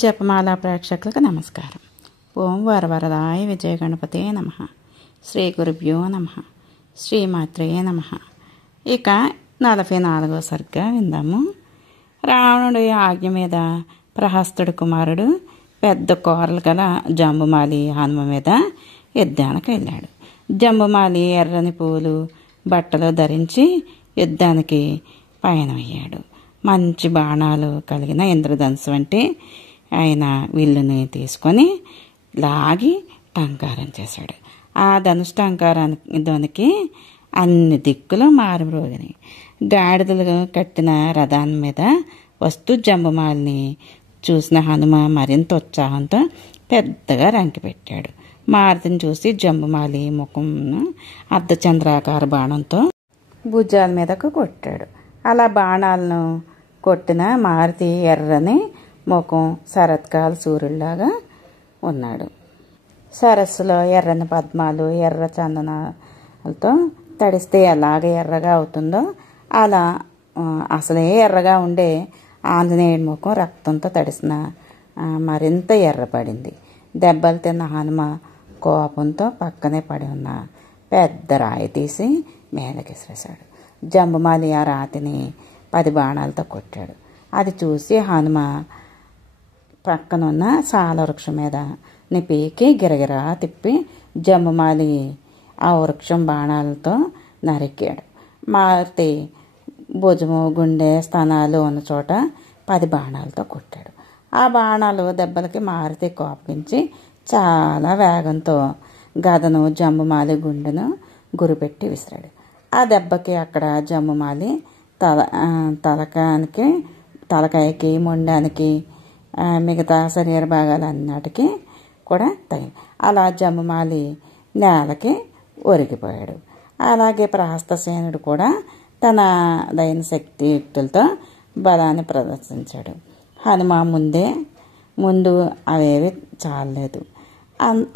జపమాల ప్రేక్షకులకు నమస్కారం. ఓం వరవరదాయ విజయ గణపతే నమః. శ్రీ గురుభ్యో నమః. శ్రీమాత్రే నమః. ఇక 44వ సర్గ విందాము. రావణుడి ఆజ్ఞ మీద ప్రహస్తుడి కుమారుడు పెద్ద కూరలు గల జంబుమాలి హనుమ మీద యుద్ధానికి వెళ్ళాడు. జంబుమాలి ఎర్రని పూలు బట్టలు ధరించి యుద్ధానికి పయనమయ్యాడు. మంచి బాణాలు కలిగిన ఇంద్రధనుసు వంటి ఆయన విల్లుని తీసుకొని లాగి టంకారం చేశాడు. ఆ ధనుష్ టంకారానికి అన్ని దిక్కులు మారుమ్రోగినాయి. గాడిదలు కట్టిన రథాన్ని మీద వస్తూ జంబుమాలిని చూసిన హనుమ మరింత ఉత్సాహంతో పెద్దగా రంకిపెట్టాడు. మారుతిని చూసి జంబుమాలి ముఖంను అర్ధచంద్రాకార బాణంతో భుజాల మీదకు కొట్టాడు. అలా బాణాలను కొట్టిన మారుతి ఎర్రని ముఖం శరత్కాల సూర్యుడిలాగా ఉన్నాడు. సరస్సులో ఎర్రని పద్మాలు ఎర్ర చందనాలతో తడిస్తే ఎలాగ ఎర్రగా అవుతుందో అలా అసలే ఎర్రగా ఉండే ఆంజనేయుడి ముఖం రక్తంతో తడిసిన మరింత ఎర్రపడింది. దెబ్బలు తిన్న హనుమ కోపంతో పక్కనే పడి ఉన్న పెద్ద రాయి తీసి మీదకి విసిరేశాడు. జంబుమాలి ఆ రాతిని 10 బాణాలతో కొట్టాడు. అది చూసి హనుమ పక్కనున్న సాల వృక్షం మీద పీకి గిరగిరా తిప్పి జంబుమాలి ఆ వృక్షం బాణాలతో నరికాడు. మారుతి భుజము గుండె స్థానాలు ఉన్న చోట 10 బాణాలతో కొట్టాడు. ఆ బాణాలు దెబ్బలకి మారుతి కోపించి చాలా వేగంతో గదను జంబుమాలి గుండెను గురిపెట్టి విసిరాడు. ఆ దెబ్బకి అక్కడ జంబుమాలి తలకాయకి మొండానికి మిగతా శరీర భాగాలన్నిటికీ కూడా తగిలి అలా జంబుమాలి నేలకి ఒరిగిపోయాడు. అలాగే ప్రహస్తసేనుడు కూడా తన దైన శక్తి యుక్తులతో బలాన్ని ప్రదర్శించాడు. హనుమ ముందు అవేవి చాలలేదు.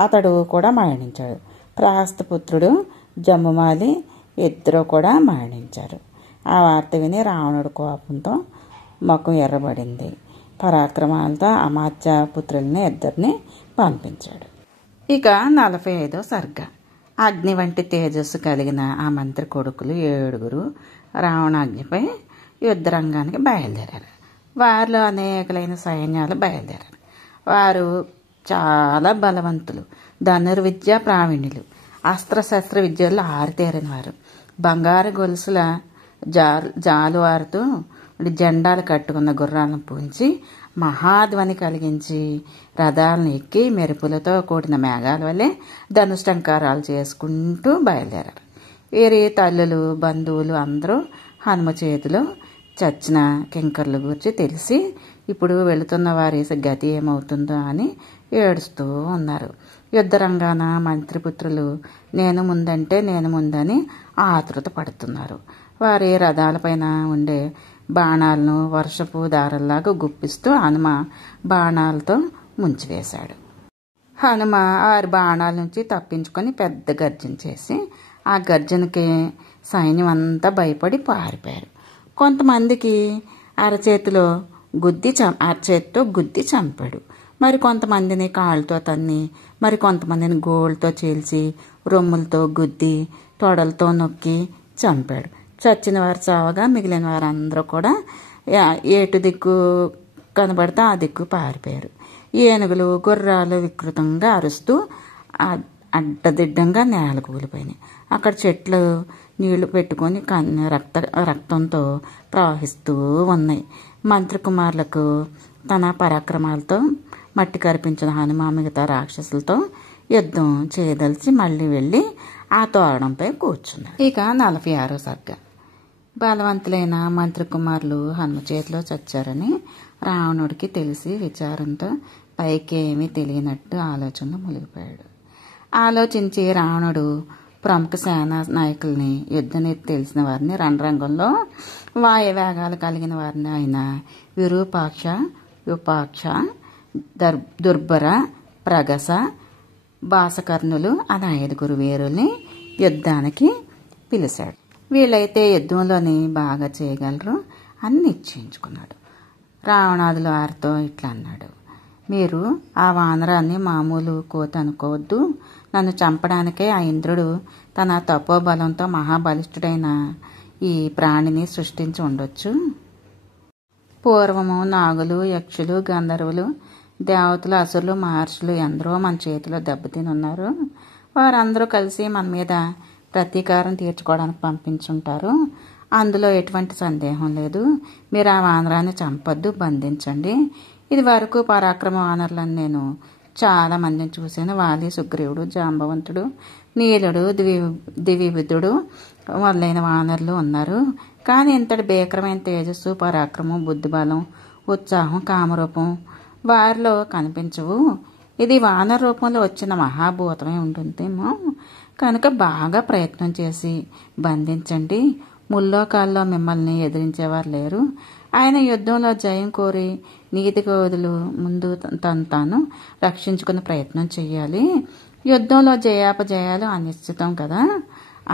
అతడు కూడా మరణించాడు. ప్రహస్తపుత్రుడు జంబుమాలి ఇద్దరు కూడా మరణించారు. ఆ వార్త విని రావణుడు కోపంతో ముఖం ఎర్రబడింది. పరాక్రమాలతో అమాత్య పుత్రుల్ని ఇద్దరిని పంపించాడు. ఇక 45వ సర్గ. అగ్ని వంటి తేజస్సు కలిగిన ఆ మంత్రి కొడుకులు 7 రావణాజ్ఞపై యుద్ధరంగానికి బయలుదేరారు. వారిలో అనేకలైన సైన్యాలు బయలుదేరారు. వారు చాలా బలవంతులు, ధనుర్విద్య ప్రావీణ్యులు, అస్త్రశస్త్ర విద్యల్లో ఆరితేరిన వారు. బంగారు గొలుసుల జాలువారుతూ జెండాలు కట్టుకున్న గుర్రాలను పూంచి మహాధ్వని కలిగించి రథాలను ఎక్కి మెరుపులతో కూడిన మేఘాల వల్లే ధనుష్టంకారాలు చేసుకుంటూ బయలుదేరారు. వీరి తల్లులు బంధువులు అందరూ హనుమ చేతిలో చచ్చిన కింకర్ల గురించి తెలిసి ఇప్పుడు వెళుతున్న వారి గతి ఏమవుతుందో అని ఏడుస్తూ ఉన్నారు. యుద్ధరంగాన మంత్రిపుత్రులు నేను ముందని ఆతృత పడుతున్నారు. వారి రథాలపైన ఉండే బాణాలను వర్షపు దారల్లాగా గుప్పిస్తూ హనుమ బాణాలతో ముంచివేశాడు. హనుమ 6 బాణాల నుంచి తప్పించుకొని పెద్ద గర్జన చేసి ఆ గర్జనకి సైన్యం అంతా భయపడి పారిపోయారు. కొంతమందికి అరచేతితో గుద్ది చంపాడు. మరి కొంతమందిని కాళ్ళతో తన్ని, మరి కొంతమందిని గోళ్ళతో చీల్చి రొమ్ములతో గుద్ది తొడలతో నొక్కి చంపాడు. చచ్చిన వారు చావగా మిగిలిన వారందరూ కూడా ఏటు దిక్కు కనబడితే ఆ దిక్కు పారిపోయారు. ఏనుగులు గుర్రాలు వికృతంగా అరుస్తూ అడ్డదిడ్డంగా నేల కూలిపోయినాయి. అక్కడ చెట్లు నీళ్లు పెట్టుకొని రక్తంతో ప్రవహిస్తూ ఉన్నాయి. మంత్రి కుమారులకు తన పరాక్రమాలతో మట్టి కరిపించిన హనుమ మిగతా రాక్షసులతో యుద్ధం చేయదలిచి మళ్ళీ వెళ్ళి ఆ తోరణంపై కూర్చున్నారు. ఇక 46వ సర్గ. బలవంతులైన మంత్రి కుమారులు హనుమ చేతిలో చచ్చారని రావణుడికి తెలిసి విచారంతో పైకి ఏమీ తెలియనట్టు ఆలోచనలో మునిగిపోయాడు. ఆలోచించి రావణుడు ప్రముఖ సేనా నాయకుల్ని, యుద్ధనీతి తెలిసిన వారిని, రణరంగంలో వాయువేగాలు కలిగిన వారిని అయిన విరూపాక్ష, యుపాక్ష, దుర్భర, ప్రగస, భాసకర్ణులు అనే 5 వీరుల్ని యుద్ధానికి పిలిచాడు. వీళ్ళైతే యుద్ధంలోని బాగా చేయగలరు అని నిశ్చయించుకున్నాడు. రావణాదులు వారితో ఇట్లా అన్నాడు. మీరు ఆ వానరాన్ని మామూలు కోతి అనుకోవద్దు. నన్ను చంపడానికే ఆ ఇంద్రుడు తన తపోబలంతో మహాబలిష్ఠుడైన ఈ ప్రాణిని సృష్టించి ఉండొచ్చు. పూర్వము నాగులు, యక్షులు, గంధర్వులు, దేవతలు, అసురులు, మహర్షులు ఎందరో మన చేతిలో దెబ్బతిని ఉన్నారు. వారందరూ కలిసి మన మీద ప్రతీకారం తీర్చుకోవడానికి పంపించుంటారు. అందులో ఎటువంటి సందేహం లేదు. మీరు ఆ వానరాన్ని చంపొద్దు, బంధించండి. ఇది వరకు పరాక్రమ వానరులను నేను చాలా మందిని చూశాను. వాలి, సుగ్రీవుడు, జాంబవంతుడు, నీలుడు, దివిబుద్ధుడు మొదలైన వానరులు ఉన్నారు. కానీ ఇంతటి భీకరమైన తేజస్సు, పరాక్రమం, బుద్ధిబలం, ఉత్సాహం, కామరూపం వారిలో కనిపించవు. ఇది వానర రూపంలో వచ్చిన మహాభూతమే ఉంటుందేమో. కనుక బాగా ప్రయత్నం చేసి బంధించండి. ముల్లోకాల్లో మిమ్మల్ని ఎదిరించేవారు లేరు. ఆయన యుద్ధంలో జయం కోరి నీతికి వదులు ముందు తాను రక్షించుకునే ప్రయత్నం చెయ్యాలి. యుద్ధంలో జయాపజయాలు అనిశ్చితం కదా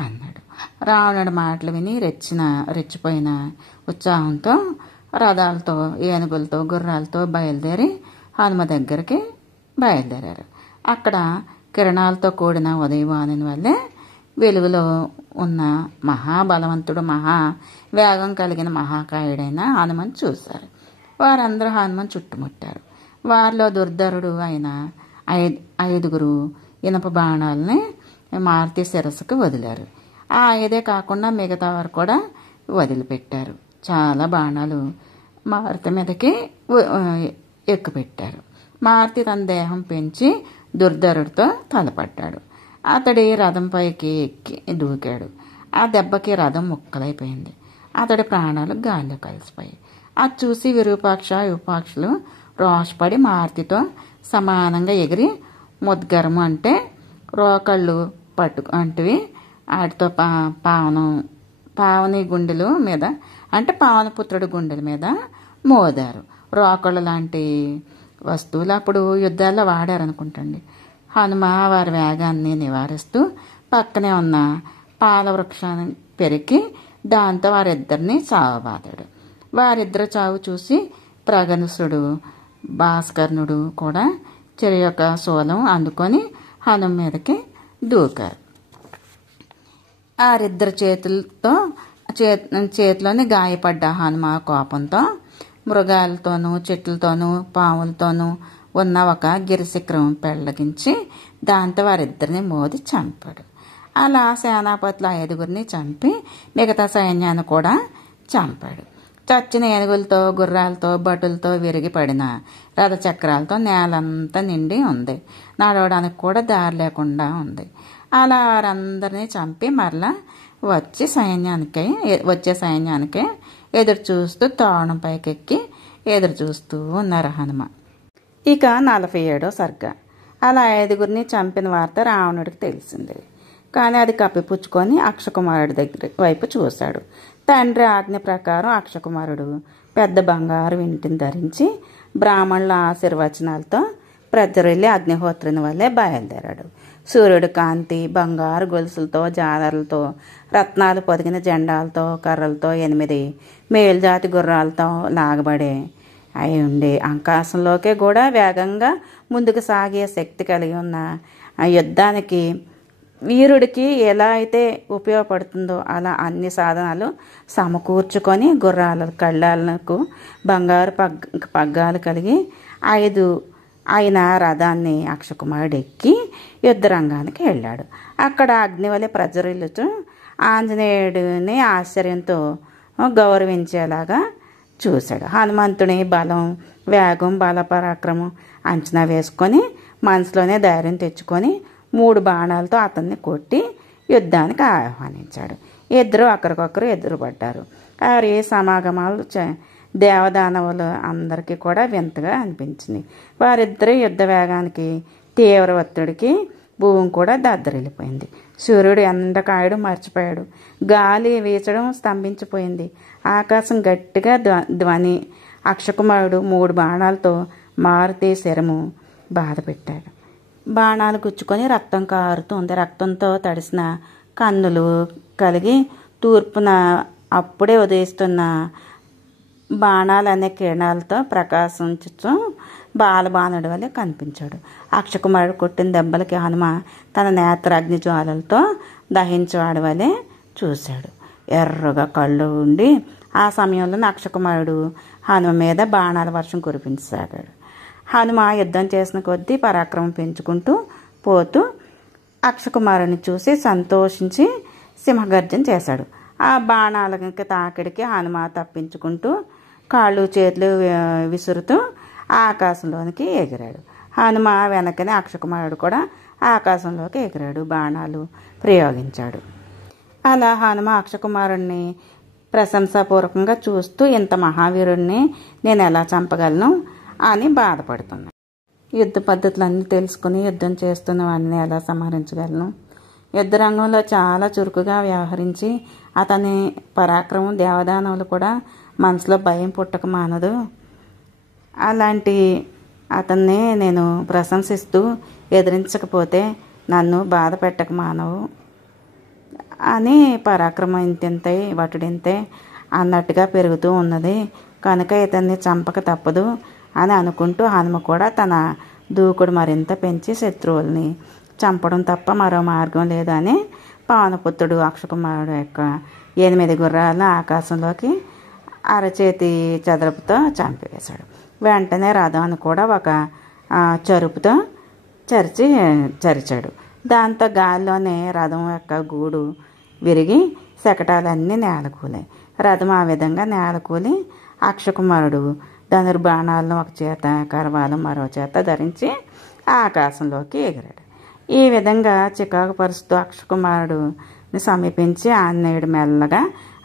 అన్నాడు. రావణుడి మాటలు విని రెచ్చిపోయిన ఉత్సాహంతో రథాలతో, ఏనుగులతో, గుర్రాలతో బయలుదేరి హనుమ దగ్గరికి బయలుదేరారు. అక్కడ కిరణాలతో కూడిన ఉదయవాణిని వల్లే వెలుగులో ఉన్న మహాబలవంతుడు, మహా వేగం కలిగిన మహాకాయుడైన హనుమని చూశారు. వారందరూ హనుమని చుట్టుముట్టారు. వారిలో దుర్ధరుడు అయిన 5 ఇనప బాణాలని మారుతి శిరస్సుకు వదిలారు. ఆ 5 కాకుండా మిగతా వారు కూడా వదిలిపెట్టారు. చాలా బాణాలు మారుతి మీదకి ఎక్కుపెట్టారు. మారుతి తన దేహం పెంచి దుర్ధరుడితో తలపడ్డాడు. అతడి రథం పైకి ఎక్కి దూకాడు. ఆ దెబ్బకి రథం ముక్కలైపోయింది. అతడి ప్రాణాలు గాల్లో కలిసిపోయాయి. అది చూసి విరూపాక్ష, విరూపాక్షులు రోషపడి మారుతితో సమానంగా ఎగిరి ముద్గరము అంటే రోకళ్ళు అంటివి వాటితో పావని గుండెల మీద అంటే పావనపుత్రుడి గుండెల మీద మోదారు. రోకళ్ళు లాంటి వస్తువులు అప్పుడు యుద్ధాల్లో వాడారనుకుంటండి. హనుమ వారి వేగాన్ని నివారిస్తూ పక్కనే ఉన్న పాల వృక్షాన్ని పెరికి దాంతో వారిద్దరిని చావబాదాడు. వారిద్దరు చావు చూసి ప్రగనుసుడు, భాస్కర్ణుడు కూడా చెరి యొక్క శూలం అందుకొని హనుమ మీదకి దూకారు. వారిద్దరి చేతిలోని గాయపడ్డ హనుమ కోపంతో మృగాలతోనూ, చెట్లతోనూ, పాములతోనూ ఉన్న ఒక గిరిశిఖరం పెళ్లగించి దాంతో వారిద్దరిని మోది చంపాడు. అలా సేనాపతులు 5 చంపి మిగతా సైన్యాన్ని కూడా చంపాడు. చచ్చిన ఏనుగులతో, గుర్రాలతో, భటులతో విరిగి పడిన రథచక్రాలతో నేలంతా నిండి ఉంది. నడవడానికి కూడా దారి లేకుండా ఉంది. అలా వారందరినీ చంపి మరలా వచ్చే సైన్యానికి ఎదురు చూస్తూ తోరణం పైకెక్కి ఎదురు చూస్తూ ఉన్నారు హనుమ. ఇక 47వ సర్గ. అలా 5 చంపిన వార్త రావణుడికి తెలిసింది. కానీ అది కప్పిపుచ్చుకొని అక్షకుమారుడి దగ్గర వైపు చూశాడు. తండ్రి ఆజ్ఞ ప్రకారం అక్షకుమారుడు పెద్ద బంగారు వింటిని ధరించి బ్రాహ్మణుల ఆశీర్వచనాలతో ప్రజ్వరిల్లి అగ్నిహోత్రుని వల్లే బయలుదేరాడు. సూర్యుడి కాంతి, బంగారు గొలుసులతో, జాలర్లతో, రత్నాలు పొదిగిన జెండాలతో, కర్రలతో 8 మేలుజాతి గుర్రాలతో లాగబడే అయి ఉండే ఆకాశంలోకే కూడా వేగంగా ముందుకు సాగే శక్తి కలిగి ఉన్న ఆ యుద్ధానికి వీరుడికి ఎలా అయితే ఉపయోగపడుతుందో అలా అన్ని సాధనాలు సమకూర్చుకొని గుర్రాల కళ్ళాలకు బంగారు పగ్గాలు కలిగి 5 ఆయన రథాన్ని అక్షకుమారుడు ఎక్కి యుద్ధరంగానికి వెళ్ళాడు. అక్కడ అగ్నివలె ప్రజ్వరిల్లుతూ ఆంజనేయుడిని ఆశ్చర్యంతో గౌరవించేలాగా చూశాడు. హనుమంతుని బలం, వేగం, బలపరాక్రమం అంచనా వేసుకొని మనసులోనే ధైర్యం తెచ్చుకొని 3 బాణాలతో అతన్ని కొట్టి యుద్ధానికి ఆహ్వానించాడు. ఇద్దరు ఒకరికొకరు ఎదురుపడ్డారు. వారి సమాగమాలు దేవదానవులు అందరికీ కూడా వింతగా అనిపించింది. వారిద్దరి యుద్ధ వేగానికి, తీవ్ర ఒత్తిడికి భూమి కూడా దద్దరిల్లిపోయింది. సూర్యుడు ఎండకాయడం మర్చిపోయాడు. గాలి వీచడం స్తంభించిపోయింది. ఆకాశం గట్టిగా ధ్వని. అక్షకుమారుడు 3 బాణాలతో మారుతి శరము బాధ పెట్టాడు. బాణాలు గుచ్చుకొని రక్తం కారుతుంది. రక్తంతో తడిసిన కన్నులు కలిగి తూర్పున అప్పుడే ఉదయిస్తున్న బాణాలనే కిరణాలతో ప్రకాశించుతూ బాలబాణుడి వలె కనిపించాడు. అక్షకుమారుడు కొట్టిన దెబ్బలకి హనుమ తన నేత్ర అగ్ని జ్వాలలతో దహించేవాడి వలె చూశాడు. ఎర్రగా కళ్ళు ఉండి ఆ సమయంలో అక్షకుమారుడు హనుమ మీద బాణాల వర్షం కురిపించసాగాడు. హనుమ యుద్ధం చేసిన కొద్దీ పరాక్రమం పెంచుకుంటూ పోతూ అక్షకుమారుని చూసి సంతోషించి సింహగర్జన చేశాడు. ఆ బాణాలకి తాకిడికి హనుమ తప్పించుకుంటూ కాళ్ళు చేతులు విసురుతూ ఆకాశంలోనికి ఎగిరాడు. హనుమ వెనకనే అక్షకుమారుడు కూడా ఆకాశంలోకి ఎగిరాడు, బాణాలు ప్రయోగించాడు. అలా హనుమ అక్షకుమారుడిని ప్రశంసాపూర్వకంగా చూస్తూ ఇంత మహావీరుడిని నేను ఎలా చంపగలను అని బాధపడుతున్నాను. యుద్ధ పద్ధతులన్నీ తెలుసుకుని యుద్ధం చేస్తున్న వాడిని ఎలా సంహరించగలను? యుద్ధ రంగంలో చాలా చురుకుగా వ్యవహరించి అతని పరాక్రమం దేవదానవులు కూడా మనసులో భయం పుట్టక మానదు. అలాంటి అతన్ని నేను ప్రశంసిస్తూ ఎదిరించకపోతే నన్ను బాధ పెట్టక మానవు అని పరాక్రమం ఇంతింతే వటుడింతే అన్నట్టుగా పెరుగుతూ ఉన్నది. కనుక ఇతన్ని చంపక తప్పదు అని అనుకుంటూ హనుమ కూడా తన దూకుడు మరింత పెంచి శత్రువుల్ని చంపడం తప్ప మరో మార్గం లేదని పవనపుత్రుడు అక్షకుమారుడు యొక్క 8 గుర్రాలను ఆకాశంలోకి అరచేతి చదరపుతో చంపివేశాడు. వెంటనే రథాన్ని కూడా ఒక చరుపుతో చరిచాడు. దాంతో గాల్లోనే రథం యొక్క గూడు విరిగి శకటాలన్నీ నేలకూలాయి. రథం ఆ విధంగా నేలకూలి అక్షకుమారుడు ధనుర్బాణాలను ఒక చేత కరవాలు మరో చేత ధరించి ఆకాశంలోకి ఎగిరాడు. ఈ విధంగా చికాకు పరుస్తూ అక్షకుమారుడుని సమీపించి ఆంజనేయుడు మెల్లగా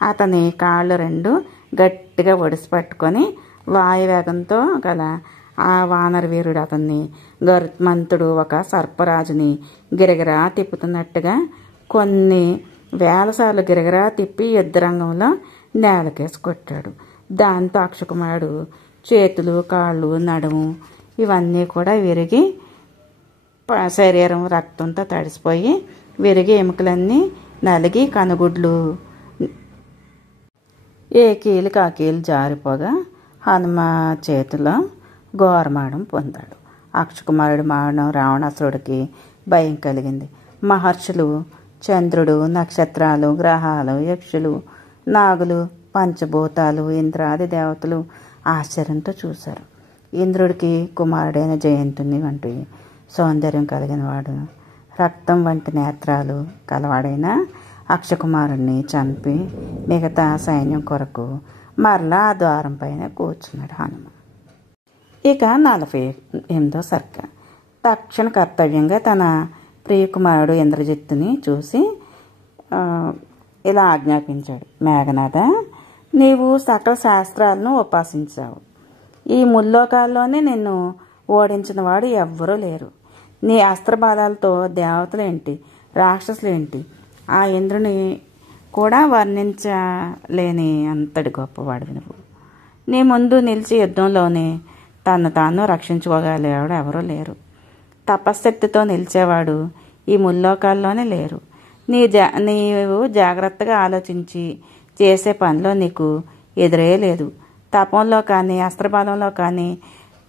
అతని కాళ్ళు 2 గట్టిగా ఒడిసి పట్టుకొని వాయువేగంతో గల ఆ వానర వీరుడు అతన్ని గరుత్మంతుడు ఒక సర్పరాజుని గిరగిరా తిప్పుతున్నట్టుగా కొన్ని వేల సార్లు గిరగిరా తిప్పి యుద్ధరంగంలో నేలకేసి కొట్టాడు. దాంతో అక్షకుమారుడు చేతులు, కాళ్ళు, నడుము ఇవన్నీ కూడా విరిగి శరీరం రక్తంతో తడిసిపోయి విరిగి ఎముకలన్నీ నలిగి కనుగుడ్లు ఏ కీలుకి ఆ కీలు జారిపోగా హనుమ చేతిలో ఘోరమాడం పొందాడు. అక్షకుమారుడు మారణం రావణాసురుడికి భయం కలిగింది. మహర్షులు, చంద్రుడు, నక్షత్రాలు, గ్రహాలు, యక్షులు, నాగులు, పంచభూతాలు, ఇంద్రాది దేవతలు ఆశ్చర్యంతో చూశారు. ఇంద్రుడికి కుమారుడైన జయంతుని వంటి సౌందర్యం కలిగిన వాడు, రక్తం వంటి నేత్రాలు కలవాడైన అక్షకుమారుణ్ణి చంపి మిగతా సైన్యం కొరకు మరలా ఆ ద్వారం పైన కూర్చున్నాడు హనుమ. ఇక 48వ సర్గ. తక్షణ కర్తవ్యంగా తన ప్రియకుమారుడు ఇంద్రజిత్తుని చూసి ఇలా ఆజ్ఞాపించాడు. మేఘనాథ, నీవు సకల శాస్త్రాలను ఉపాసించావు. ఈ ముల్లోకాల్లోనే నిన్ను ఓడించిన వాడు ఎవ్వరూ లేరు. నీ అస్త్రబాధాలతో దేవతలేంటి, రాక్షసులేంటి, ఆ ఇంద్రుని కూడా వర్ణించలేని అంతటి గొప్పవాడివి నువ్వు. నీ ముందు నిలిచి యుద్ధంలోనే తను తాను రక్షించుకోగలిగేవాడు ఎవరూ లేరు. తపశ్శక్తితో నిలిచేవాడు ఈ ముల్లోకాల్లోనే లేరు. నీవు జాగ్రత్తగా ఆలోచించి చేసే పనిలో నీకు ఎదురే లేదు. తపంలో కానీ, అస్త్రబలంలో కానీ,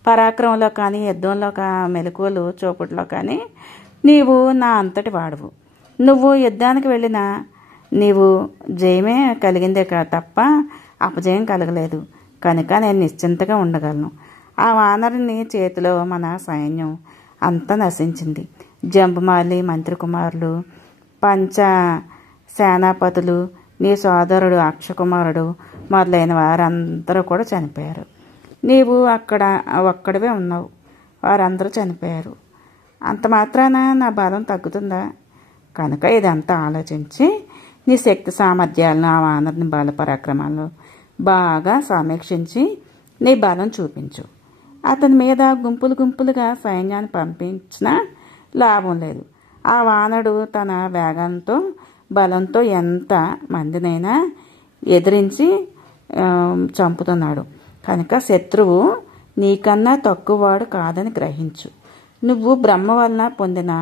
పరాక్రమంలో కానీ, యుద్ధంలో మెలకువలు చూపుట్లో కానీ నీవు నా అంతటి వాడువు. నువ్వు యుద్ధానికి వెళ్ళినా నీవు జయమే కలిగిందే తప్ప అపజయం కలగలేదు. కనుక నేను నిశ్చింతగా ఉండగలను. ఆ వానరుని చేతిలో మన సైన్యం అంతా నశించింది. జంబుమాలి, మంత్రి కుమారులు, పంచ సేనాపతులు, నీ సోదరుడు అక్షకుమారుడు మొదలైన వారందరూ కూడా చనిపోయారు. నీవు అక్కడ ఒక్కడివే ఉన్నావు. వారందరూ చనిపోయారు. అంత మాత్రాన నా బలం తగ్గుతుందా? కనుక ఇదంతా ఆలోచించి నీ శక్తి సామర్థ్యాలను, ఆ వానరుని బల పరాక్రమాలను బాగా సమీక్షించి నీ బలం చూపించు. అతని మీద గుంపులు గుంపులుగా సైన్యాన్ని పంపించినా లాభం లేదు. ఆ వానరుడు తన వేగంతో, బలంతో ఎంత మందినైనా ఎదిరించి చంపుతున్నాడు. కనుక శత్రువు నీకన్నా తక్కువవాడు కాదని గ్రహించు. నువ్వు బ్రహ్మ వలన పొందిన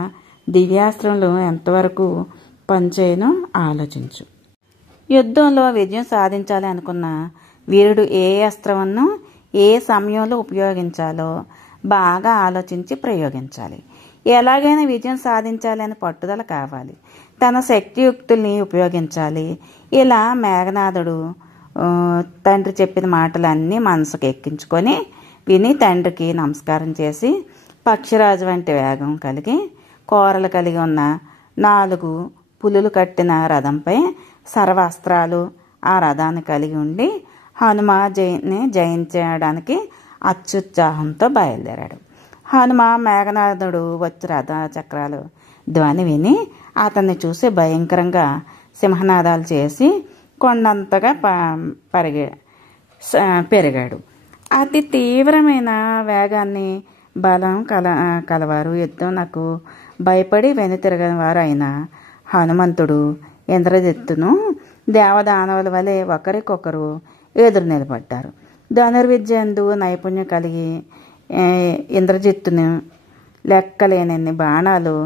దివ్యాస్త్రములు ఎంతవరకు పనిచేయనో ఆలోచించు. యుద్ధంలో విజయం సాధించాలి అనుకున్న వీరుడు ఏ అస్త్రವನ್ನು ఏ సమయంలో ఉపయోగించాలో బాగా ఆలోచించి ప్రయోగించాలి. ఎలాగైనా విజయం సాధించాలి అని పట్టుదల కావాలి. తన శక్తియుక్తుల్ని ఉపయోగించాలి. ఇలా మేఘనాథుడు తండ్రి చెప్పిన మాటలన్నీ మనసుకు ఎక్కించుకొని విని తండ్రికి నమస్కారం చేసి పక్షిరాజు వంటి వేగం కలిగి కోరలు కలిగి ఉన్న 4 పులులు కట్టిన రథంపై సర్వాస్త్రాలు ఆ రథాన్ని కలిగి ఉండి హనుమ జయించడానికి అత్యుత్సాహంతో బయలుదేరాడు. హనుమ మేఘనాథుడు వచ్చి రథ చక్రాలు ధ్వని విని అతన్ని చూసి భయంకరంగా సింహనాదాలు చేసి కొండంతగా పెరిగాడు. అతి తీవ్రమైన వేగాన్ని బలం కలవారు యుద్ధం నాకు భయపడి వెనుతిరగని వారు అయిన హనుమంతుడు ఇంద్రజిత్తును దేవదానవుల వలె ఒకరికొకరు ఎదురు నిలబడ్డారు. ధనుర్విద్యందు నైపుణ్యం కలిగి ఇంద్రజిత్తును లెక్కలేనన్ని బాణాలు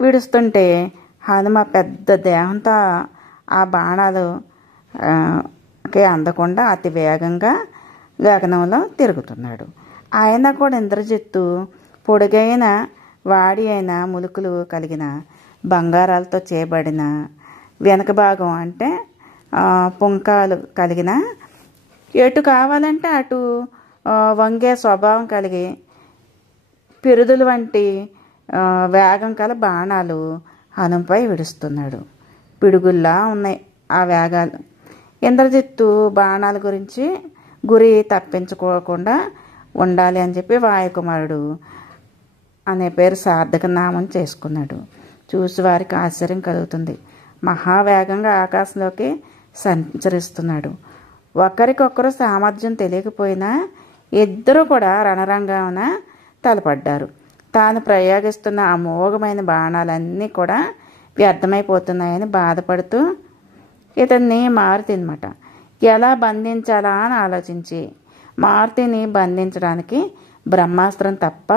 విడుస్తుంటే హనుమ పెద్ద దేహంతో ఆ బాణాలు అందకుండా అతి వేగంగా గగనంలో తిరుగుతున్నాడు. ఆయన కూడా ఇంద్రజిత్తు పొడుగైన వాడి అయిన ములుకులు కలిగిన బంగారాలతో చేయబడిన వెనక భాగం అంటే పుంకాలు కలిగిన ఎటు కావాలంటే అటు వంగే స్వభావం కలిగి పిరుదుల వంటి వేగం కల బాణాలు హనుమపై విడుస్తున్నాడు. పిడుగుల్లా ఉన్నాయి ఆ వేగాలు. ఇంద్రజిత్తు బాణాల గురి తప్పించుకోకుండా ఉండాలి అని చెప్పి వాయుకుమారుడు అనే పేరు సార్థక నామం చేసుకున్నాడు. చూసి వారికి ఆశ్చర్యం కలుగుతుంది. మహావేగంగా ఆకాశంలోకి సంచరిస్తున్నాడు. ఒకరికొకరు సామర్థ్యం తెలియకపోయినా ఇద్దరు కూడా రణరంగాన తలపడ్డారు. తాను ప్రయోగిస్తున్న అమోఘమైన బాణాలన్నీ కూడా వ్యర్థమైపోతున్నాయని బాధపడుతూ ఇతన్ని మారుతినమాట ఎలా బంధించాలా అని ఆలోచించి మారుతిని బంధించడానికి బ్రహ్మాస్త్రం తప్ప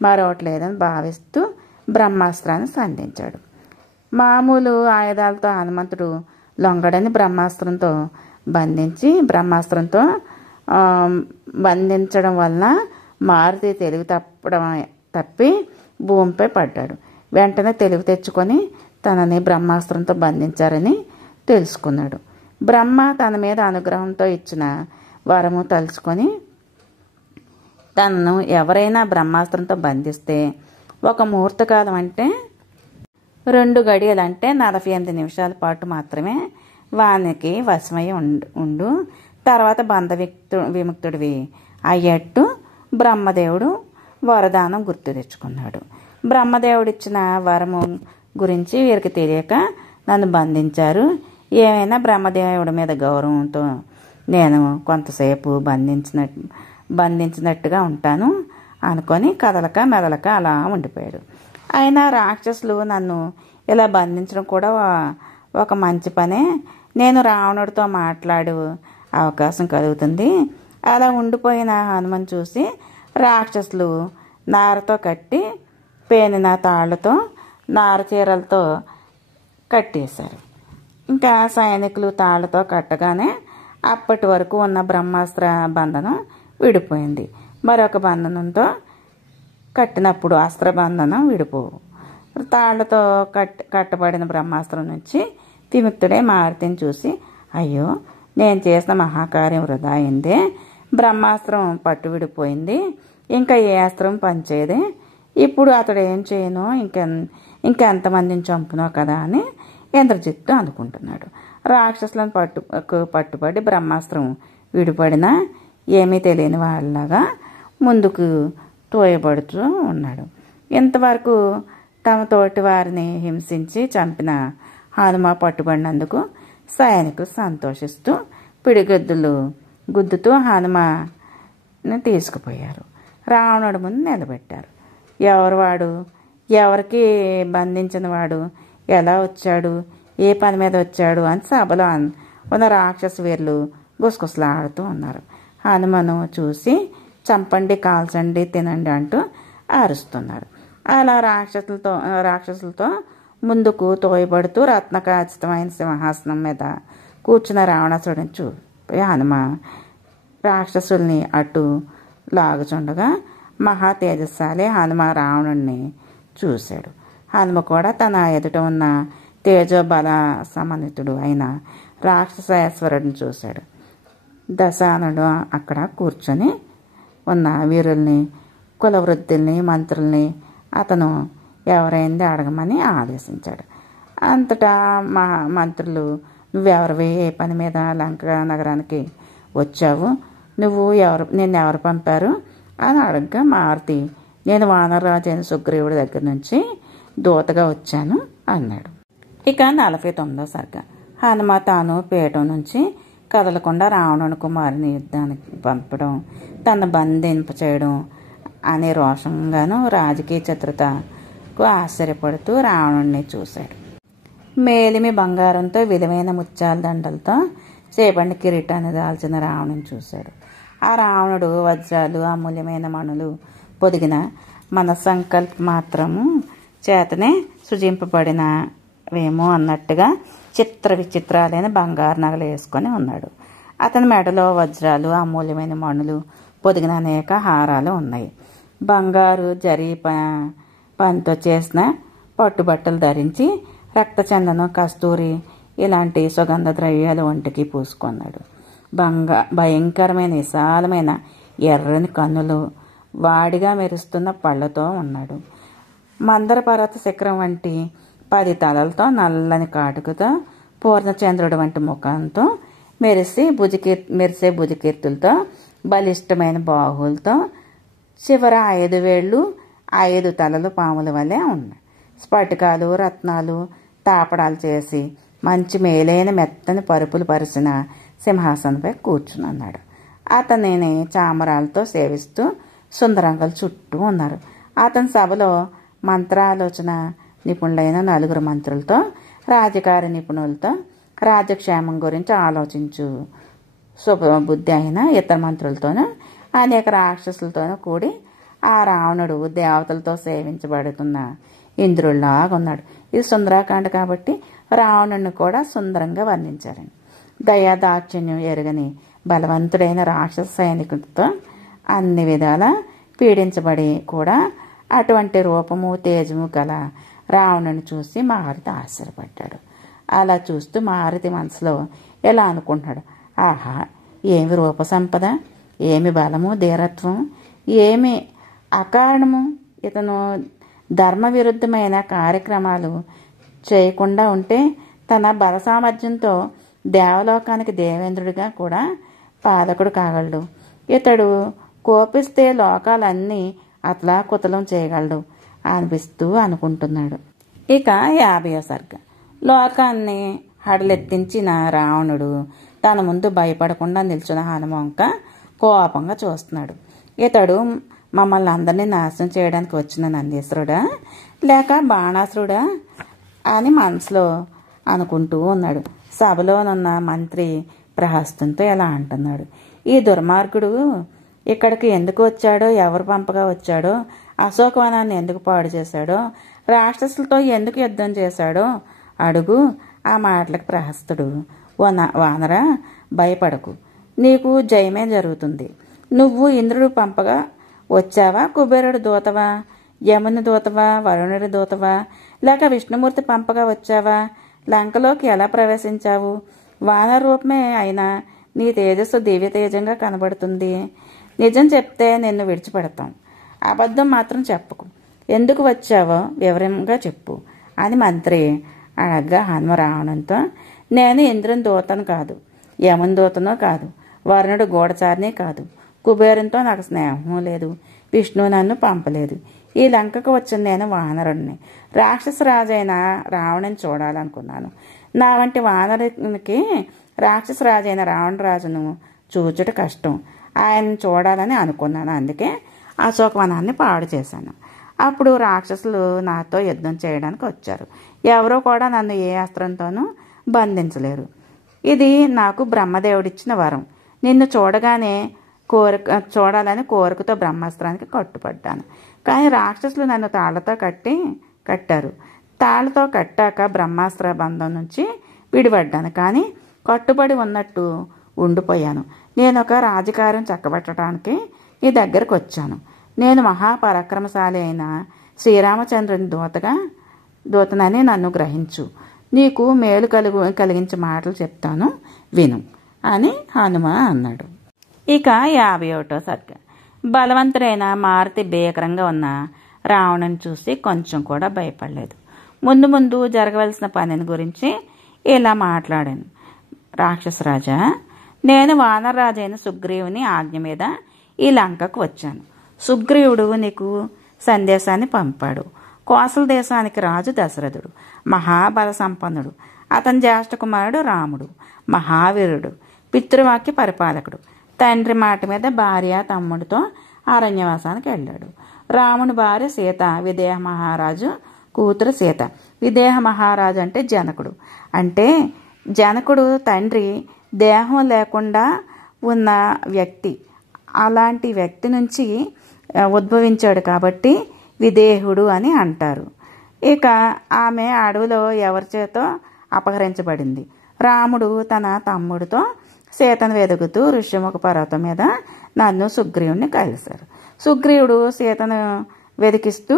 మరొకటి లేదని భావిస్తూ బ్రహ్మాస్త్రాన్ని సంధించాడు. మామూలు ఆయుధాలతో హనుమంతుడు లొంగడని బ్రహ్మాస్త్రంతో బంధించడం వలన మారుతి తెలివి తప్పి భూమిపై పడ్డాడు. వెంటనే తెలివి తెచ్చుకొని తనని బ్రహ్మాస్త్రంతో బంధించారని తెలుసుకున్నాడు. బ్రహ్మ తన మీద అనుగ్రహంతో ఇచ్చిన వరము తలుచుకొని తనను ఎవరైనా బ్రహ్మాస్త్రంతో బంధిస్తే 1 ముహూర్తకాలం అంటే 2 గడియలు అంటే 48 నిమిషాల పాటు మాత్రమే వానికి వశమై ఉండు. తర్వాత విముక్తుడివి అయ్యట్టు బ్రహ్మదేవుడు వరదానం గుర్తు తెచ్చుకున్నాడు. బ్రహ్మదేవుడిచ్చిన వరము గురించి వీరికి తెలియక నన్ను బంధించారు. ఏమైనా బ్రహ్మదేవుడి మీద గౌరవంతో నేను కొంతసేపు బంధించినట్టుగా ఉంటాను అనుకొని కదలక మెదలక అలా ఉండిపోయాడు. అయినా రాక్షసులు నన్ను ఇలా బంధించడం కూడా ఒక మంచి పనే. నేను రావణుడితో మాట్లాడే అవకాశం కలుగుతుంది. అలా ఉండిపోయిన హనుమని చూసి రాక్షసులు నారతో కట్టి పేనిన తాళ్లతో నారచీరలతో కట్టేశారు. ఇంకా సైనికులు తాళ్లతో కట్టగానే అప్పటి వరకు ఉన్న బ్రహ్మాస్త్ర బంధనం విడిపోయింది. మరొక బంధనంతో కట్టినప్పుడు అస్త్రబంధనం విడిపోవు. తాళ్లతో కట్టబడిన బ్రహ్మాస్త్రం నుంచి విముక్తుడే మారుతిని చూసి అయ్యో నేను చేసిన మహాకార్యం వృధా అయిందే, బ్రహ్మాస్త్రం పట్టు విడిపోయింది, ఇంకా ఏ అస్త్రం పనిచేయదే, ఇప్పుడు అతడు ఏం చేయనో ఇంకెంతమందిని చంపునో కదా అని ఇంద్రజిత్తు అనుకుంటున్నాడు. రాక్షసులను పట్టుబడి బ్రహ్మాస్త్రం విడిపడినా ఏమీ తెలియని వాళ్ళలాగా ముందుకు తోయబడుతూ ఉన్నాడు. ఇంతవరకు తమ తోటి వారిని హింసించి చంపిన హనుమ పట్టుబడినందుకు సైనికులు సంతోషిస్తూ పిడిగొద్దులు గుద్దుతూ హనుమని తీసుకుపోయారు. రావణుడి ముందు నిలబెట్టారు. ఎవరికి బంధించిన వాడు ఎలా వచ్చాడు, ఏ పని మీద వచ్చాడు అని సభలో ఉన్న రాక్షస వీరులు గుసగుసలాడుతూ ఉన్నారు. హనుమను చూసి చంపండి, కాల్చండి, తినండి అంటూ అరుస్తున్నారు. అలా రాక్షసులతో ముందుకు తోయబడుతూ రత్నఖచితమైన సింహాసనం మీద కూర్చున్న రావణాసుడిని చూపి హనుమ రాక్షసుల్ని అటు లాగుచుండగా మహా తేజస్శాలి హనుమ రావణుణ్ణి చూశాడు. హనుమ కూడా తన ఎదుట ఉన్న తేజోబల సమన్వితుడు అయిన రాక్షసేశ్వరుడిని చూశాడు. దశాననుడు అక్కడ కూర్చొని ఉన్న వీరుల్ని, కులవృద్ధుల్ని, మంత్రుల్ని అతను ఎవరైంది అడగమని ఆదేశించాడు. అంతటా మంత్రులు, నువ్వెవరివి, ఏ పని మీద లంక నగరానికి వచ్చావు, నిన్నెవరు పంపారు అని అడగగా మారుతి, నేను వానరరాజు అయిన సుగ్రీవుడి దగ్గర నుంచి దూతగా వచ్చాను అన్నాడు. ఇక 49వ సర్గ. హనుమ తాను పీఠం నుంచి కదలకుండా రావణుని కుమారుని యుద్ధానికి పంపడం, తన బంధింప చేయడం అనే రోషంగాను రాజకీయ చతురతకు ఆశ్చర్యపడుతూ రావణుణ్ణి చూశాడు. మేలిమి బంగారంతో విలువైన ముత్యాల దండలతో చేపండి కిరీటాన్ని దాల్చిన రావణుని చూశాడు. ఆ రావణుడు వజ్రాలు, అమూల్యమైన మణులు పొదిగిన మనసంకల్ప మాత్రము చేతనే సృజింపబడినవేమో అన్నట్టుగా చిత్ర విచిత్రాలైన బంగారు నగలు వేసుకొని ఉన్నాడు. అతని మెడలో వజ్రాలు, అమూల్యమైన మణులు పొదిగిన అనేక హారాలు ఉన్నాయి. బంగారు జరీ పనితో చేసిన పట్టుబట్టలు ధరించి రక్తచందనం, కస్తూరి ఇలాంటి సుగంధ ద్రవ్యాలు ఒంటికి పూసుకున్నాడు. భయంకరమైన విశాలమైన ఎర్రని కన్నులు, వాడిగా మెరుస్తున్న పళ్ళతో ఉన్నాడు. మందర పర్వత శిఖరం వంటి 10 తలలతో, నల్లని కాటుకతో, పూర్ణచంద్రుడు వంటి ముఖంతో, మెరిసే భుజకీర్తులతో, బలిష్టమైన బాహువులతో, చివర 5 వేళ్ళు 5 తలలు పాముల వలె ఉన్నాయి. స్ఫటికాలు, రత్నాలు, తాపడాలు చేసి మంచి మేలైన మెత్తని పరుపులు పరిచిన సింహాసనంపై కూర్చున్నాడు. అతనిని చామరాలతో సేవిస్తూ సుందరంగలు చుట్టూ ఉన్నారు. అతని సభలో మంత్రాలోచన నిపుణులైన 4 మంత్రులతో, రాజకార్య నిపుణులతో, రాజ్యక్షేమం గురించి ఆలోచించు శుభబుద్ధి అయిన ఇతర మంత్రులతోనూ, అనేక రాక్షసులతోనూ కూడి ఆ రావణుడు దేవతలతో సేవించబడుతున్న ఇంద్రుల్లాగా ఉన్నాడు. ఇది సుందరాకాండ కాబట్టి రావణుడిని కూడా సుందరంగా వర్ణించారండి. దయాదాక్షిణ్యం ఎరుగని బలవంతుడైన రాక్షస సైనికుడితో అన్ని విధాలా పీడించబడి కూడా అటువంటి రూపము, తేజము గల రావణుని చూసి మారుతి ఆశ్చర్యపడ్డాడు. అలా చూస్తూ మారుతి మనసులో ఎలా అనుకుంటున్నాడు, ఆహా, ఏమి రూప సంపద, ఏమి బలము, ధీరత్వం, ఏమి అకారణము. ఇతను ధర్మ విరుద్ధమైన కార్యక్రమాలు చేయకుండా ఉంటే తన బల సామర్థ్యంతో దేవలోకానికి దేవేంద్రుడిగా కూడా పాలకుడు కాగలడు. ఇతడు కోపిస్తే లోకాలన్నీ అతలాకుతలం చేయగలడు అనిపిస్తూ అనుకుంటున్నాడు. ఇక 50వ సర్గ. లోకాన్ని హడలెత్తించిన రావణుడు తన ముందు భయపడకుండా నిల్చున్న హనుమంక కోపంగా చూస్తున్నాడు. ఇతడు మమ్మల్ని అందరినీ నాశనం చేయడానికి వచ్చిన నందీశ్వరుడా లేక బాణాసురుడా అని మనసులో అనుకుంటూ ఉన్నాడు. సభలోనున్న మంత్రి ప్రహస్తంతో ఎలా అంటున్నాడు, ఈ దుర్మార్గుడు ఇక్కడికి ఎందుకు వచ్చాడో, ఎవరు పంపగా వచ్చాడో, అశోకవనాన్ని ఎందుకు పాడు చేశాడో, రాక్షసులతో ఎందుకు యుద్ధం చేశాడో అడుగు. ఆ మాటలకు ప్రహస్తుడు, వానరా, భయపడకు, నీకు జయమే జరుగుతుంది. నువ్వు ఇంద్రుడు పంపగా వచ్చావా, కుబేరుడు దూతవా, యముని దూతవా, వరుణుడి దూతవా, లేక విష్ణుమూర్తి పంపగా వచ్చావా, లంకలోకి ఎలా ప్రవేశించావు? వానర రూపమే అయినా నీ తేజస్సు దివ్య తేజంగా కనబడుతుంది. నిజం చెప్తే నిన్ను విడిచిపెడతాం, అబద్ధం మాత్రం చెప్పకు. ఎందుకు వచ్చావో వివరంగా చెప్పు అని మంత్రి అడగ్గా హనుమ రావణంతో, నేను ఇంద్రుని దూతను కాదు, యముని దూతనో కాదు, వరుణుడు గూఢచారిని కాదు, కుబేరునితో నాకు స్నేహం లేదు, విష్ణువు నన్ను పంపలేదు. ఈ లంకకు వచ్చిన నేను వానరుడిని, రాక్షస రాజైన రావణుని చూడాలనుకున్నాను. నా వంటి వానరునికి రాక్షస రాజైన రావణరాజును చూచుట కష్టం. ఆయన్ని చూడాలని అనుకున్నాను, అందుకే అశోకవనాన్ని పాడు చేశాను. అప్పుడు రాక్షసులు నాతో యుద్ధం చేయడానికి వచ్చారు. ఎవరో కూడా నన్ను ఏ అస్త్రంతోనూ బంధించలేరు. ఇది నాకు బ్రహ్మదేవుడిచ్చిన వరం. నిన్ను చూడగానే చూడాలని కోరికతో బ్రహ్మాస్త్రానికి కట్టుపడ్డాను. కానీ రాక్షసులు నన్ను తాళ్లతో కట్టారు. తాళ్లతో కట్టాక బ్రహ్మాస్త్ర బంధం నుంచి విడిపడ్డాను, కానీ కట్టుబడి ఉన్నట్టు ఉండిపోయాను. నేను ఒక రాజకార్యం చక్కబెట్టడానికి ఈ దగ్గరకు వచ్చాను. నేను మహాపరాక్రమశాలి అయిన శ్రీరామచంద్రుని దూతనని నన్ను గ్రహించు. నీకు మేలు కలిగించే మాటలు చెప్తాను, విను అని హనుమ అన్నాడు. ఇక 51వ సర్గ. బలవంతుడైన మారుతి భీకరంగా ఉన్న రావణుని చూసి కొంచెం కూడా భయపడలేదు. ముందు ముందు జరగవలసిన పనిని గురించి ఇలా మాట్లాడాను. రాక్షసరాజా, నేను వానరరాజైన సుగ్రీవుని ఆజ్ఞ మీద ఈ లంకకు వచ్చాను. సుగ్రీవుడు నీకు సందేశాన్ని పంపాడు. కోసల దేశానికి రాజు దశరథుడు మహాబల సంపన్నుడు. అతని జ్యేష్ఠ కుమారుడు రాముడు మహావీరుడు, పితృవాక్య పరిపాలకుడు. తండ్రి మాట మీద భార్య తమ్ముడితో అరణ్యవాసానికి వెళ్ళాడు. రాముని భార్య సీత విదేహ మహారాజు కూతురు సీత. విదేహ మహారాజు అంటే జనకుడు. అంటే జనకుడు తండ్రి దేహం లేకుండా ఉన్న వ్యక్తి. అలాంటి వ్యక్తి నుంచి ఉద్భవించాడు కాబట్టి విదేహుడు అని అంటారు. ఇక ఆమె అడవిలో ఎవరి చేతో అపహరించబడింది. రాముడు తన తమ్ముడితో సీతను వెతుకుతూ ఋష్యముఖ పర్వతం మీద నన్ను సుగ్రీవుని కలిశారు. సుగ్రీవుడు సీతను వెతికిస్తూ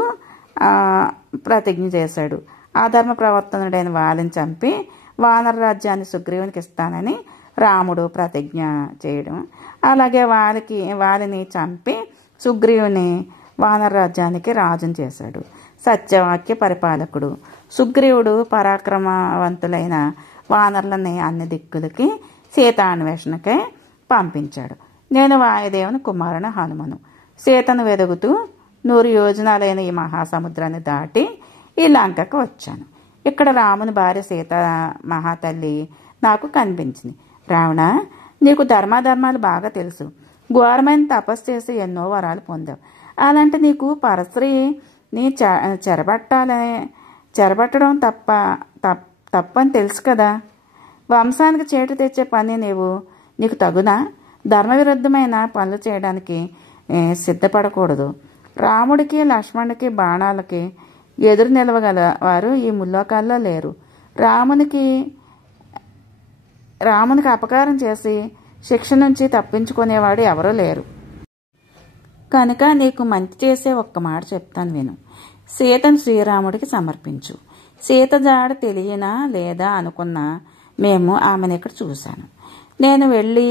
ప్రతిజ్ఞ చేశాడు. అధర్మ ప్రవర్తనుడైన వాలిని చంపి వానర రాజ్యాన్ని సుగ్రీవునికి ఇస్తానని రాముడు ప్రతిజ్ఞ చేయడం, అలాగే వాలిని చంపి సుగ్రీవుని వానర రాజ్యానికి రాజును చేశాడు. సత్యవాక్య పరిపాలకుడు సుగ్రీవుడు పరాక్రమవంతులైన వానరులని అన్ని దిక్కులకి సీతాన్వేషణకై పంపించాడు. నేను వాయుదేవుని కుమారుని హనుమను. సీతను వెదుగుతూ 100 యోజనాలైన ఈ మహాసముద్రాన్ని దాటి ఈ లంకకు వచ్చాను. ఇక్కడ రాముని భార్య సీత మహాతల్లి నాకు కనిపించింది. రావణ, నీకు ధర్మాధర్మాలు బాగా తెలుసు. ఘోరమైన తపస్సు చేసి ఎన్నో వరాలు పొందావు. అలాంటి నీకు పరస్త్రీని చెరబట్టడం తప్పని తెలుసు కదా. వంశానికి చేటు తెచ్చే పని నీకు తగునా? ధర్మవిరుద్ధమైన పనులు చేయడానికి సిద్ధపడకూడదు. రాముడికి లక్ష్మణుడికి బాణాలకి ఎదురు నిలవగల వారు ఈ ముల్లోకాల్లో లేరు. రామునికి అపకారం చేసి శిక్ష నుంచి తప్పించుకునేవాడు ఎవరూ లేరు. కనుక నీకు మంచి చేసే ఒక్క మాట చెప్తాను, విను. సీతను శ్రీరాముడికి సమర్పించు. సీత జాడ తెలియనా లేదా అనుకున్నా మేము ఆమెను ఇక్కడ చూశాను. నేను వెళ్ళి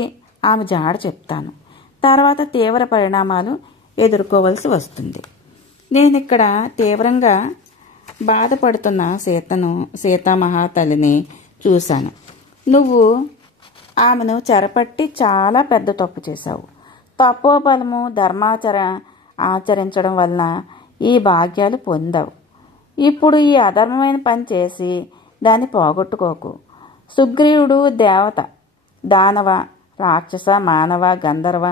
ఆమె జాడ చెప్తాను. తర్వాత తీవ్ర పరిణామాలు ఎదుర్కోవలసి వస్తుంది. నేను ఇక్కడ తీవ్రంగా బాధపడుతున్న సీతామహాతల్లిని చూశాను. నువ్వు ఆమెను చెరపట్టి చాలా పెద్ద తప్పు చేశావు. తపోబలము ఆచరించడం వలన ఈ భాగ్యాలు పొందావు. ఇప్పుడు ఈ అధర్మమైన పని చేసి దాన్ని పోగొట్టుకోకు. సుగ్రీవుడు దేవత, దానవ, రాక్షస, మానవ, గంధర్వ,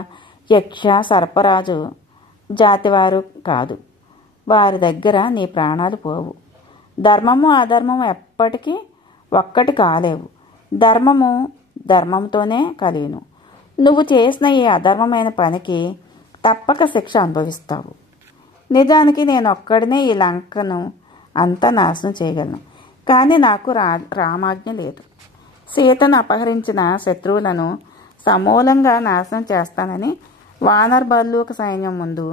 యక్ష, సర్పరాజు జాతివారు కాదు. వారి దగ్గర నీ ప్రాణాలు పోవు. ధర్మము అధర్మము ఎప్పటికీ ఒక్కటి కాలేవు. ధర్మంతోనే కలియును. నువ్వు చేసిన ఈ అధర్మమైన పనికి తప్పక శిక్ష అనుభవిస్తావు. నిజానికి నేను ఒక్కడినే ఈ లంకను అంతా నాశనం చేయగలను. కానీ నాకు రామాజ్ఞ లేదు. సీతను అపహరించిన శత్రువులను సమూలంగా నాశనం చేస్తానని వానర్ బల్లూక సైన్యం ముందు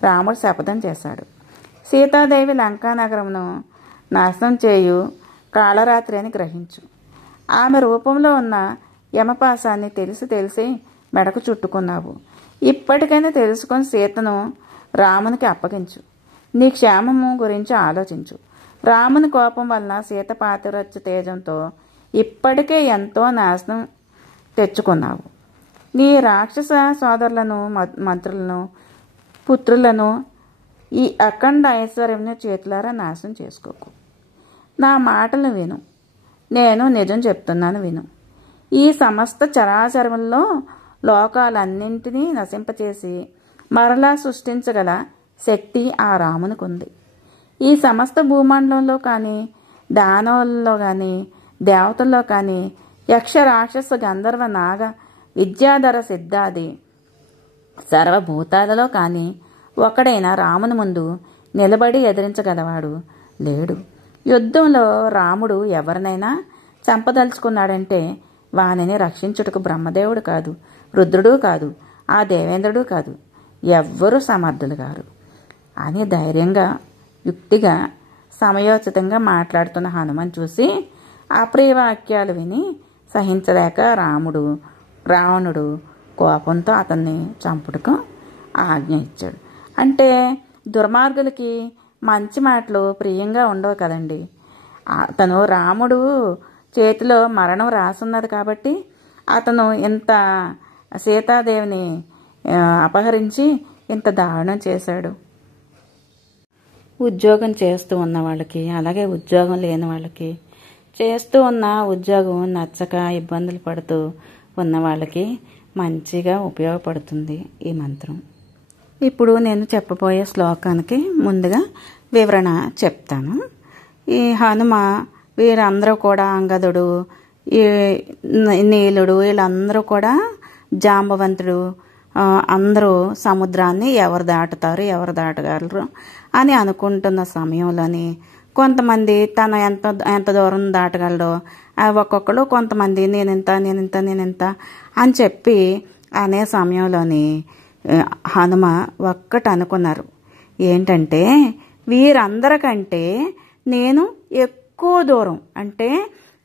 రాముడు శపథం చేశాడు. సీతాదేవి లంకానగరమును నాశనం చేయు కాళరాత్రి అని గ్రహించు. ఆమె రూపంలో ఉన్న యమపాసాన్ని తెలిసి మెడకు చుట్టుకున్నావు. ఇప్పటికైనా తెలుసుకొని సీతను రామునికి అప్పగించు. నీ క్షేమము గురించి ఆలోచించు. రాముని కోపం వలన సీత పాతివ్రత్య తేజంతో ఇప్పటికే ఎంతో నాశనం తెచ్చుకున్నావు. నీ రాక్షస సోదరులను, మంత్రులను, పుత్రులను ఈ అఖండ ఐశ్వర్యంను చేతులారా నాశనం చేసుకోకు. నా మాటలు విను. నేను నిజం చెప్తున్నాను, విను. ఈ సమస్త చరాచరములలో లోకాలన్నింటినీ నశింపచేసి మరలా సృష్టించగల శక్తి ఆ రామునికి ఉంది. ఈ సమస్త భూమండలంలో కానీ, దానవులలో కానీ, దేవతల్లో కానీ, యక్ష, రాక్షస, గంధర్వ, నాగ, విద్యాధర, సిద్ధాది సర్వభూతాలలో కానీ ఒకడైనా రాముని ముందు నిలబడి ఎదిరించగలవాడు లేడు. యుద్ధంలో రాముడు ఎవరినైనా చంపదలుచుకున్నాడంటే వానిని రక్షించుటకు బ్రహ్మదేవుడు కాదు, రుద్రుడు కాదు, ఆ దేవేంద్రుడు కాదు, ఎవ్వరూ సమర్థులు గారు అని ధైర్యంగా యుక్తిగా సమయోచితంగా మాట్లాడుతున్న హనుమని చూసి అప్రియవాక్యాలు విని సహించలేక రావణుడు కోపంతో అతన్ని చంపుటకు ఆజ్ఞ ఇచ్చాడు. అంటే దుర్మార్గులకి మంచి మాటలు ప్రియంగా ఉండవు కదండి. అతను రాముడు చేతిలో మరణం రాసున్నది కాబట్టి అతను ఇంత సీతాదేవిని అపహరించి ఇంత దారుణం చేశాడు. ఉద్యోగం చేస్తూ ఉన్న వాళ్ళకి, అలాగే ఉద్యోగం లేని వాళ్ళకి, చేస్తూ ఉన్న ఉద్యోగం నచ్చక ఇబ్బందులు పడుతూ ఉన్న వాళ్ళకి మంచిగా ఉపయోగపడుతుంది ఈ మంత్రం. ఇప్పుడు నేను చెప్పబోయే శ్లోకానికి ముందుగా వివరణ చెప్తాను. ఈ హనుమ వీరందరూ కూడా అంగదుడు, ఈ నీలుడు, వీళ్ళందరూ కూడా జాంబవంతుడు అందరూ సముద్రాన్ని ఎవరు దాటగలరు అని అనుకుంటున్న సమయంలోని కొంతమంది తను ఎంత దూరం దాటగలడో ఒక్కొక్కరు కొంతమంది నేనెంత అని చెప్పి అనే సమయంలోని హనుమ ఒక్కటి అనుకున్నారు. ఏంటంటే వీరందరికంటే నేను ఎక్కువ దూరం, అంటే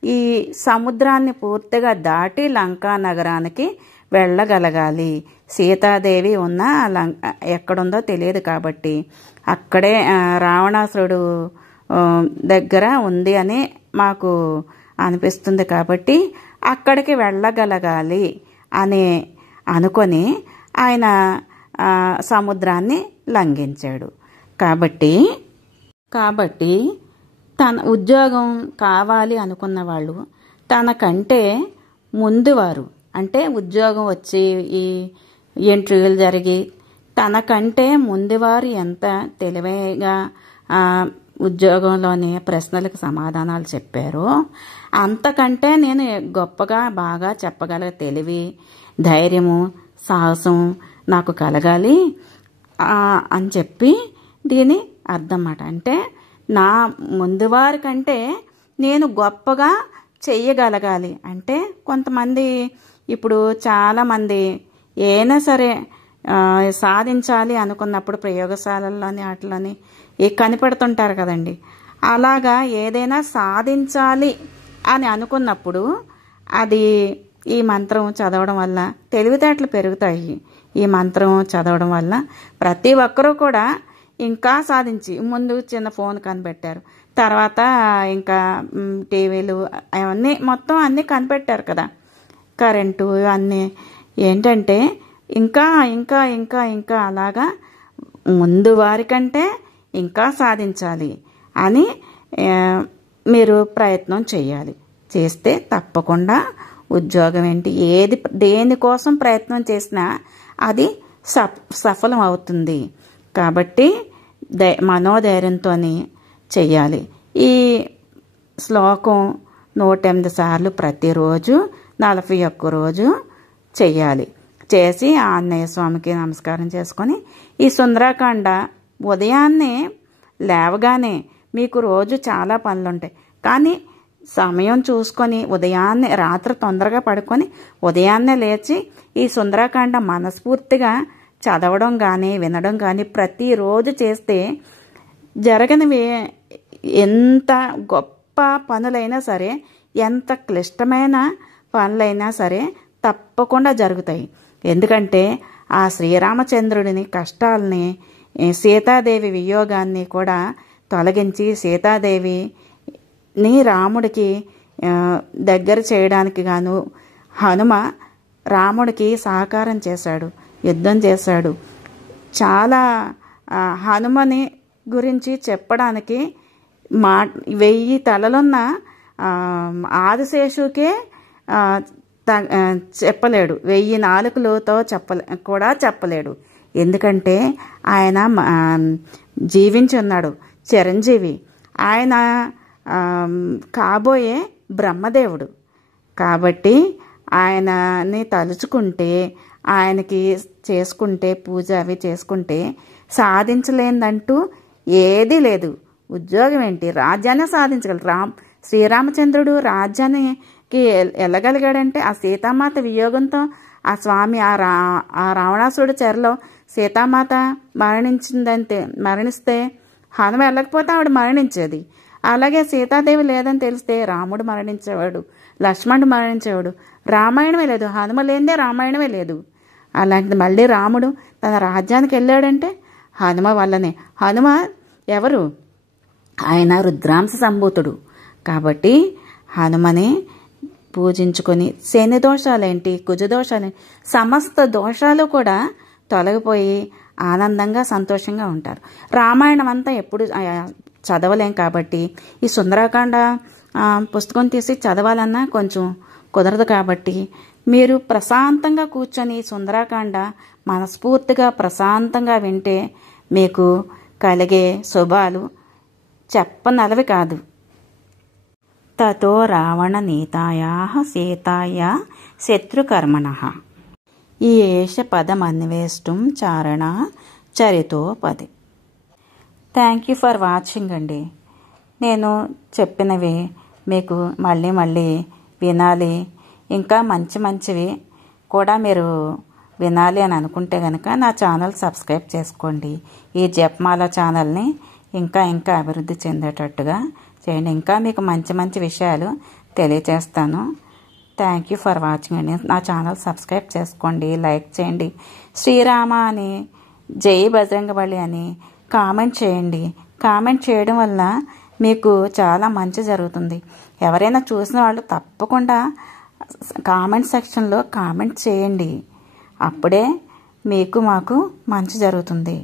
ఈ సముద్రాన్ని పూర్తిగా దాటి లంకా నగరానికి వెళ్ళగలగాలి. సీతాదేవి ఉన్న ఎక్కడుందో తెలియదు కాబట్టి అక్కడే రావణాసురుడు దగ్గర ఉంది అని మాకు అనిపిస్తుంది కాబట్టి అక్కడికి వెళ్ళగలగాలి అని అనుకొని ఆయన సముద్రాన్ని లంఘించాడు. కాబట్టి తన ఉద్యోగం కావాలి అనుకున్న వాళ్ళు తనకంటే ముందువారు, అంటే ఉద్యోగం వచ్చి ఈ ఇంటర్వ్యూలు జరిగి తనకంటే ముందువారు ఎంత తెలివిగా ఉద్యోగంలోని ప్రశ్నలకు సమాధానాలు చెప్పారో అంతకంటే నేను గొప్పగా బాగా చెప్పగల తెలివి, ధైర్యము, సాహసం నాకు కలగాలి అని చెప్పి దీని అర్థం అన్నమాట. అంటే నా ముందువారి కంటే నేను గొప్పగా చెయ్యగలగాలి. అంటే కొంతమంది ఇప్పుడు చాలామంది ఏనా సరే సాధించాలి అనుకున్నప్పుడు ప్రయోగశాలల్లోని వాటిలోని కనిపెడుతుంటారు కదండి. అలాగా ఏదైనా సాధించాలి అని అనుకున్నప్పుడు అది ఈ మంత్రం చదవడం వల్ల తెలివితేటలు పెరుగుతాయి. ఈ మంత్రం చదవడం వల్ల ప్రతి ఒక్కరూ కూడా ఇంకా సాధించి ముందు చిన్న ఫోన్ కనిపెట్టారు, తర్వాత ఇంకా టీవీలు అవన్నీ మొత్తం అన్నీ కనిపెట్టారు కదా, కరెంటు అన్నీ. ఏంటంటే ఇంకా ఇంకా ఇంకా ఇంకా అలాగా ముందు వారికంటే ఇంకా సాధించాలి అని మీరు ప్రయత్నం చేయాలి. చేస్తే తప్పకుండా ఉద్యోగం ఏంటి దేనికోసం ప్రయత్నం చేసినా అది సఫలం అవుతుంది. కాబట్టి మనోధైర్యంతో చెయ్యాలి. ఈ శ్లోకం 108 సార్లు ప్రతిరోజు 41 రోజు చెయ్యాలి. చేసి ఆంజనేయ స్వామికి నమస్కారం చేసుకొని ఈ సుందరాకాండ ఉదయాన్నే లేవగానే, మీకు రోజు చాలా పనులుంటాయి కానీ సమయం చూసుకొని ఉదయాన్నే, రాత్రి తొందరగా పడుకొని ఉదయాన్నే లేచి ఈ సుందరాకాండ మనస్ఫూర్తిగా చదవడం కానీ వినడం కానీ ప్రతిరోజు చేస్తే జరగనివి ఎంత గొప్ప పనులైనా సరే, ఎంత క్లిష్టమైన పనులైనా సరే తప్పకుండా జరుగుతాయి. ఎందుకంటే ఆ శ్రీరామచంద్రుడిని కష్టాలని, సీతాదేవి వియోగాన్ని కూడా తొలగించి సీతాదేవిని రాముడికి దగ్గర చేయడానికి గాను హనుమ రాముడికి సహకారం చేశాడు, యుద్ధం చేశాడు. చాలా హనుమని గురించి చెప్పడానికి 1000 తలలున్న ఆదిశేషుకే చెప్పలేడు, 1000 నాలుకలతో కూడా చెప్పలేడు. ఎందుకంటే ఆయన జీవించి ఉన్నాడు, చిరంజీవి. ఆయన కాబోయే బ్రహ్మదేవుడు. కాబట్టి ఆయనని తలుచుకుంటే, ఆయనకి చేసుకుంటే, పూజ అవి చేసుకుంటే సాధించలేదంటూ ఏదీ లేదు. ఉద్యోగం ఏంటి, రాజ్యాన్ని సాధించగలరు. శ్రీరామచంద్రుడు రాజ్యానికి వెళ్ళగలిగాడంటే ఆ సీతామాత వియోగంతో ఆ స్వామి ఆ రావణాసురుడి చెరలో సీతామాత మరణిస్తే హనుమ వెళ్ళకపోతే ఆవిడ మరణించేది. అలాగే సీతాదేవి లేదని తెలిస్తే రాముడు మరణించేవాడు, లక్ష్మణుడు మరణించేవాడు. రామాయణమే లేదు, హనుమ లేనిదే రామాయణమే లేదు. అలాంటిది మళ్ళీ రాముడు తన రాజ్యానికి వెళ్ళాడంటే హనుమ వల్లనే. హనుమ ఎవరు? ఆయన రుద్రాంశ సంభూతుడు. కాబట్టి హనుమని పూజించుకొని శని దోషాలేంటి, కుజ దోషాలేంటి, సమస్త దోషాలు కూడా తొలగిపోయి ఆనందంగా సంతోషంగా ఉంటారు. రామాయణం అంతా ఎప్పుడు చదవలేం కాబట్టి ఈ సుందరాకాండ పుస్తకం తీసి చదవాలన్నా కొంచెం కుదరదు. కాబట్టి మీరు ప్రశాంతంగా కూర్చొని సుందరాకాండ మనస్ఫూర్తిగా ప్రశాంతంగా వింటే మీకు కలిగే శుభాలు చెప్పనలవి కాదు. తతో రావణ నీతాయా సీతాయా శత్రుకర్మణః ఈ ఏష పదమన్వేష్టం చారణ చరితోపది. థ్యాంక్ యూ ఫర్ వాచింగ్ అండి. నేను చెప్పినవి మీకు మళ్ళీ మళ్ళీ వినాలి, ఇంకా మంచి మంచివి కూడా మీరు వినాలి అని అనుకుంటే కనుక నా ఛానల్ సబ్స్క్రైబ్ చేసుకోండి. ఈ జపమాల ఛానల్ని ఇంకా ఇంకా అభివృద్ధి చెందేటట్టుగా చేయండి. ఇంకా మీకు మంచి మంచి విషయాలు తెలియచేస్తాను. థ్యాంక్ యూ ఫర్ వాచింగ్ అండి. నా ఛానల్ సబ్స్క్రైబ్ చేసుకోండి, లైక్ చేయండి, శ్రీరామ అని, జై బజరంగబలి అని కామెంట్ చేయండి. కామెంట్ చేయడం వల్ల మీకు చాలా మంచి జరుగుతుంది. ఎవరైనా చూసిన వాళ్ళు తప్పకుండా కామెంట్ సెక్షన్లో కామెంట్ చేయండి. అప్పుడే మీకు మాకు మంచి జరుగుతుంది.